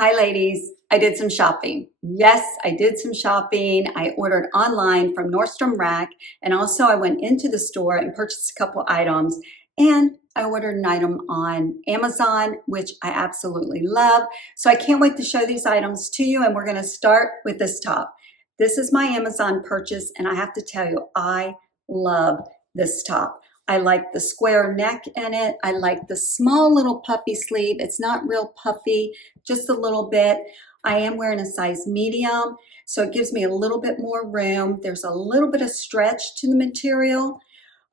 Hi ladies, I did some shopping. Yes, I did some shopping. I ordered online from Nordstrom Rack, and also I went into the store and purchased a couple items, and I ordered an item on Amazon, which I absolutely love. So I can't wait to show these items to you, and we're gonna start with this top. This is my Amazon purchase, and I have to tell you, I love this top. I like the square neck in it. I like the small little puffy sleeve. It's not real puffy, just a little bit. I am wearing a size medium, so it gives me a little bit more room. There's a little bit of stretch to the material.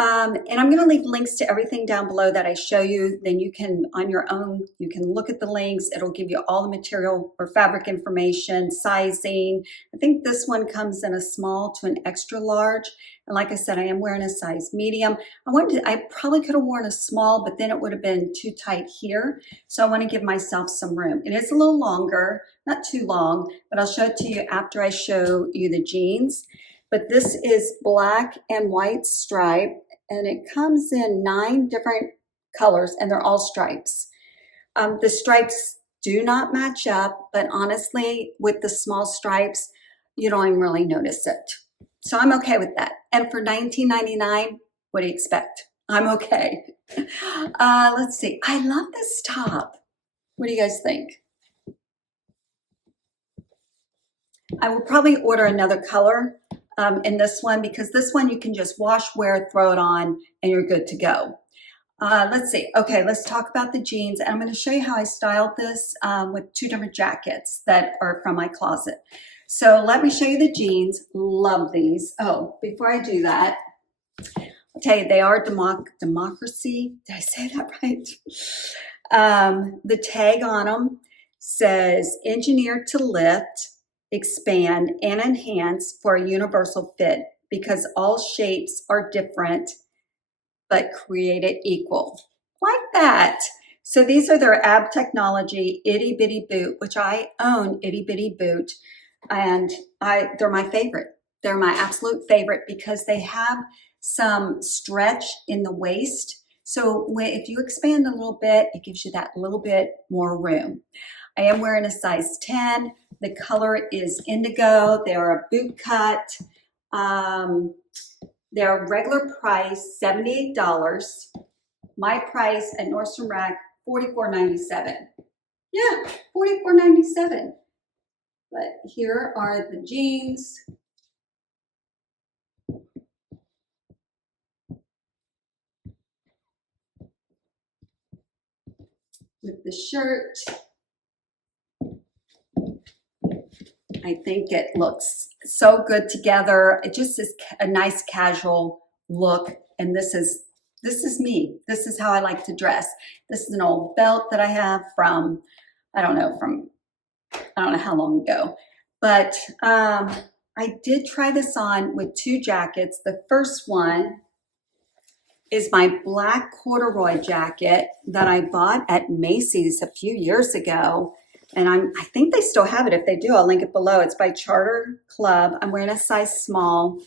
And I'm going to leave links to everything down below that I show you. Then you can, on your own, you can look at the links. It'll give you all the material or fabric information, sizing. I think this one comes in a small to an extra large. And like I said, I am wearing a size medium. I probably could have worn a small, but then it would have been too tight here. So I want to give myself some room. It is a little longer, not too long, but I'll show it to you after I show you the jeans. But this is black and white stripe, and it comes in 9 different colors, and they're all stripes. The stripes do not match up, but honestly, with the small stripes, you don't even really notice it. So I'm okay with that. And for $19.99, what do you expect? I'm okay. Let's see. I love this top. What do you guys think? I will probably order another color in this one, because this one you can just wash, wear, throw it on, and you're good to go. Let's see. Okay, let's talk about the jeans. And I'm going to show you how I styled this with 2 different jackets that are from my closet. So let me show you the jeans. Love these. Oh, before I do that, I'll tell you, they are democracy. Did I say that right? The tag on them says engineered to lift, expand, and enhance for a universal fit, because all shapes are different but created equal. Like that. So these are their Ab Technology Itty Bitty Boot, which I own Itty Bitty Boot, and they're my favorite. They're my absolute favorite because they have some stretch in the waist. So if you expand a little bit, it gives you that little bit more room. I am wearing a size 10. The color is indigo. They're a boot cut. They're regular price, $78. My price at Nordstrom Rack, $44.97. Yeah, $44.97. But here are the jeans. With the shirt. I think it looks so good together. It just is a nice casual look. And this is me. This is how I like to dress. This is an old belt that I have from, I don't know how long ago. But I did try this on with 2 jackets. The first one is my black corduroy jacket that I bought at Macy's a few years ago. And I think they still have it. If they do, I'll link it below. It's by Charter Club. I'm wearing a size small.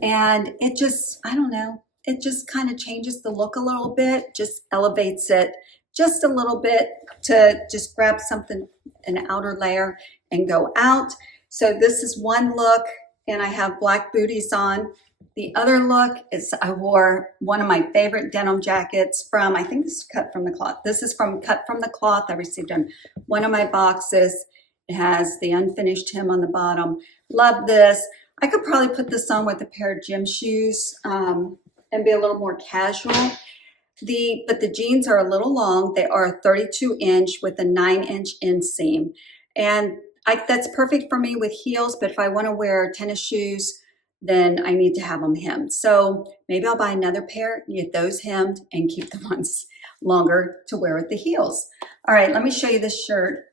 And it just, I don't know, it just kind of changes the look a little bit, just elevates it just a little bit to just grab something, an outer layer, and go out. So this is one look, and I have black booties on. The other look is I wore one of my favorite denim jackets from, I think this is cut from the cloth. This is cut from the cloth. I received in one of my boxes. It has the unfinished hem on the bottom. Love this. I could probably put this on with a pair of gym shoes and be a little more casual. But the jeans are a little long. They are a 32-inch with a 9-inch inseam. And that's perfect for me with heels, but if I want to wear tennis shoes, then I need to have them hemmed. So maybe I'll buy another pair, get those hemmed, and keep the ones longer to wear with the heels. All right, let me show you this shirt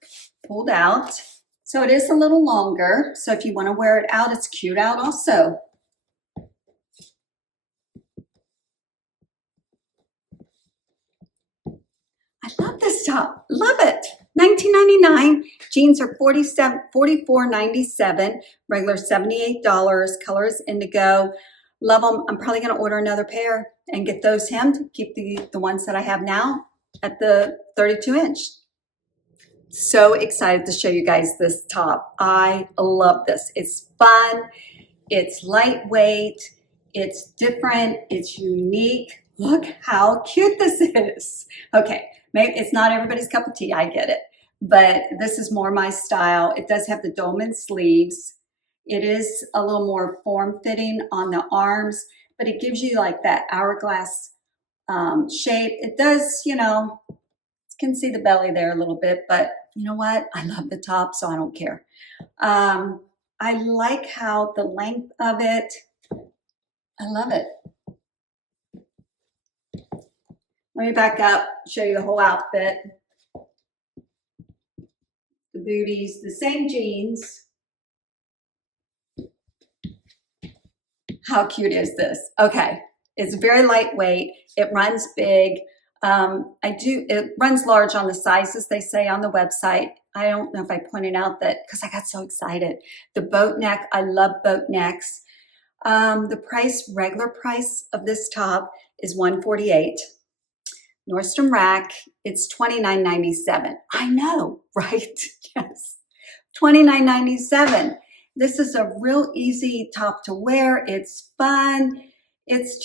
pulled out. So it is a little longer. So if you want to wear it out, it's cute out also. I love this top, love it. $19.99. Jeans are $44.97. Regular $78. Color is indigo. Love them. I'm probably going to order another pair and get those hemmed. Keep the ones that I have now at the 32-inch. so excited to show you guys this top. I love this. It's fun, it's lightweight, it's different, it's unique. Look how cute this is. Okay, maybe it's not everybody's cup of tea, I get it, but this is more my style. It does have the dolman sleeves. It is a little more form-fitting on the arms, but it gives you like that hourglass shape. It does, you know, can see the belly there a little bit, but you know what? I love the top, so I don't care. I like how the length of it, I love it. Let me back up, show you the whole outfit. The booties, the same jeans. How cute is this? Okay, it's very lightweight. It runs big. It runs large on the sizes they say on the website. I don't know if I pointed out that because I got so excited. The boat neck, I love boat necks. The regular price of this top is $148. Nordstrom Rack, it's $29.97. I know, right? Yes, $29.97. This is a real easy top to wear. It's fun. It's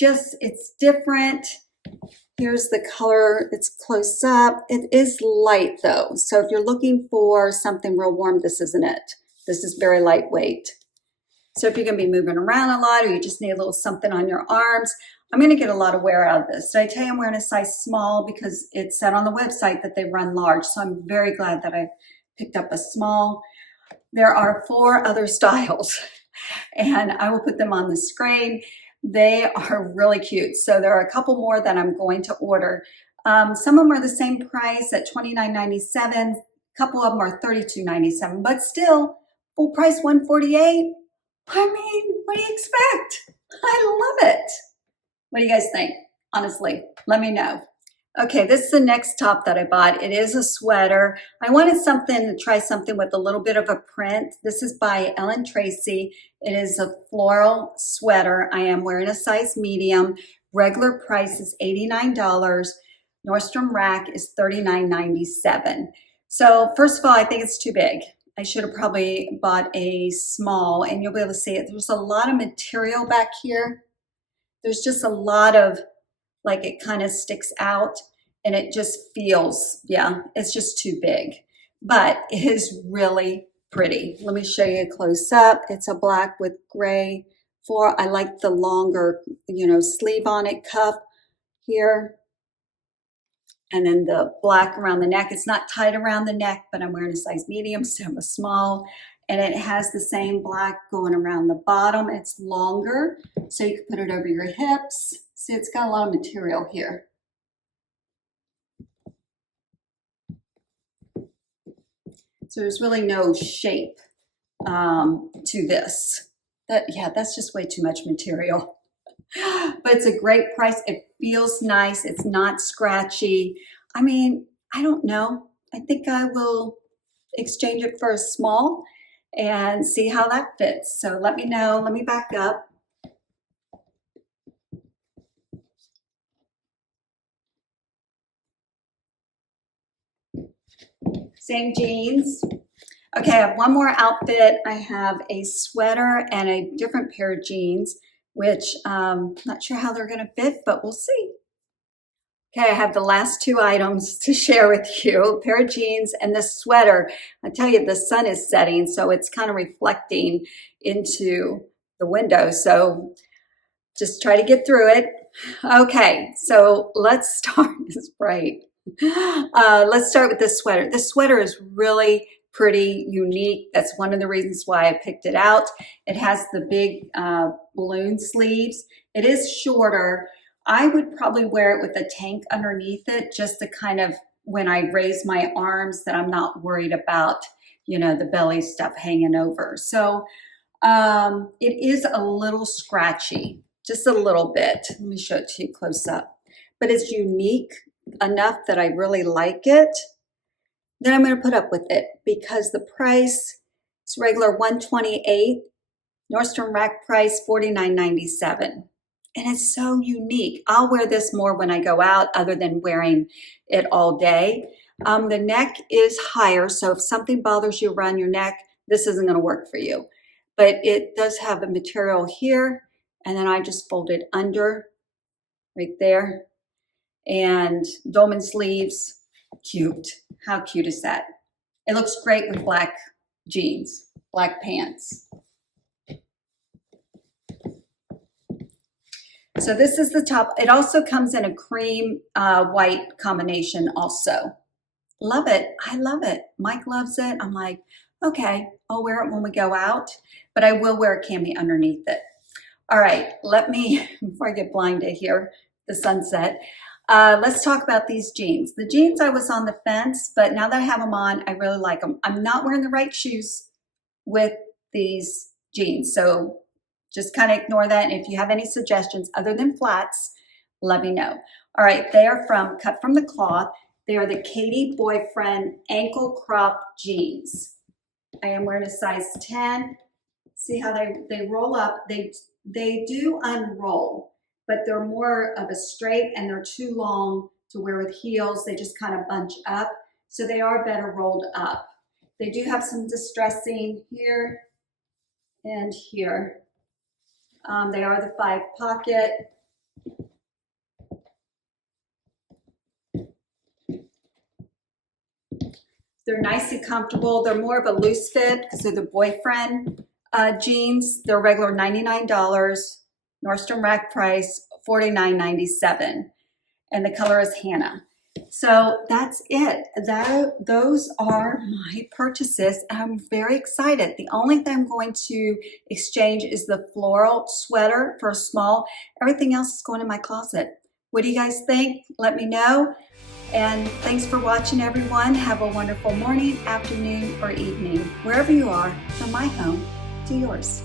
different. Here's the color. It's close up. It is light though. So if you're looking for something real warm, this isn't it. This is very lightweight. So if you're going to be moving around a lot or you just need a little something on your arms, I'm going to get a lot of wear out of this. Did I tell you I'm wearing a size small because it said on the website that they run large. So I'm very glad that I picked up a small. There are 4 other styles and I will put them on the screen. They are really cute. So there are a couple more that I'm going to order. Some of them are the same price at $29.97. A couple of them are $32.97, but still full price $148. I mean, what do you expect? I love it. What do you guys think? Honestly, let me know. Okay, this is the next top that I bought. It is a sweater. I wanted to try something with a little bit of a print. This is by Ellen Tracy. It is a floral sweater. I am wearing a size medium. Regular price is $89. Nordstrom Rack is $39.97. So first of all, I think it's too big. I should have probably bought a small, and you'll be able to see it. There's a lot of material back here. There's just a lot of, like, it kind of sticks out and it just feels, yeah, it's just too big. But it is really pretty. Let me show you a close up. It's a black with gray floral. I like the longer, you know, sleeve on it, cuff here. And then the black around the neck. It's not tight around the neck, but I'm wearing a size medium, so I'm a small. And it has the same black going around the bottom. It's longer, so you can put it over your hips. See, it's got a lot of material here. So there's really no shape to this. That's just way too much material. But it's a great price. It feels nice. It's not scratchy. I mean, I don't know. I think I will exchange it for a small and see how that fits. So let me know. Let me back up. Same jeans. Okay, I have one more outfit. I have a sweater and a different pair of jeans, which I'm not sure how they're gonna fit, but we'll see. Okay, I have the last 2 items to share with you, a pair of jeans and this sweater. I tell you, the sun is setting, so it's kind of reflecting into the window. So just try to get through it. Okay, so let's start. It's bright. Let's start with this sweater. This sweater is really pretty unique. That's one of the reasons why I picked it out. It has the big balloon sleeves. It is shorter. I would probably wear it with a tank underneath it, just to kind of, when I raise my arms, that I'm not worried about, you know, the belly stuff hanging over. So it is a little scratchy, just a little bit. Let me show it to you close up. But it's unique enough that I really like it. Then I'm going to put up with it because the price is regular $128. Nordstrom Rack price $49.97. And it's so unique. I'll wear this more when I go out other than wearing it all day. The neck is higher, so if something bothers you around your neck, this isn't going to work for you. But it does have a material here, and then I just fold it under right there. And dolman sleeves, cute. How cute is that? It looks great with black jeans, black pants. So this is the top. It also comes in a cream white combination also. Love it. I love it. Mike loves it. I'm like, okay, I'll wear it when we go out, but I will wear a cami underneath it. All right, let me, before I get blinded here, the sunset, let's talk about these jeans. The jeans, I was on the fence, but now that I have them on, I really like them. I'm not wearing the right shoes with these jeans, so just kind of ignore that. And if you have any suggestions other than flats, let me know. All right, they are cut from the cloth. They are the Katie Boyfriend ankle crop jeans. I am wearing a size 10. See how they roll up. They do unroll, but they're more of a straight, and they're too long to wear with heels. They just kind of bunch up, so they are better rolled up. They do have some distressing here and here. They are the 5 pocket. They're nice and comfortable. They're more of a loose fit because they're the Boyfriend jeans. They're regular $99. Nordstrom Rack price $49.97. And the color is Hannah. So that's it. Those are my purchases. I'm very excited. The only thing I'm going to exchange is the floral sweater for a small. Everything else is going in my closet. What do you guys think? Let me know. And thanks for watching, everyone. Have a wonderful morning, afternoon, or evening, wherever you are, from my home to yours.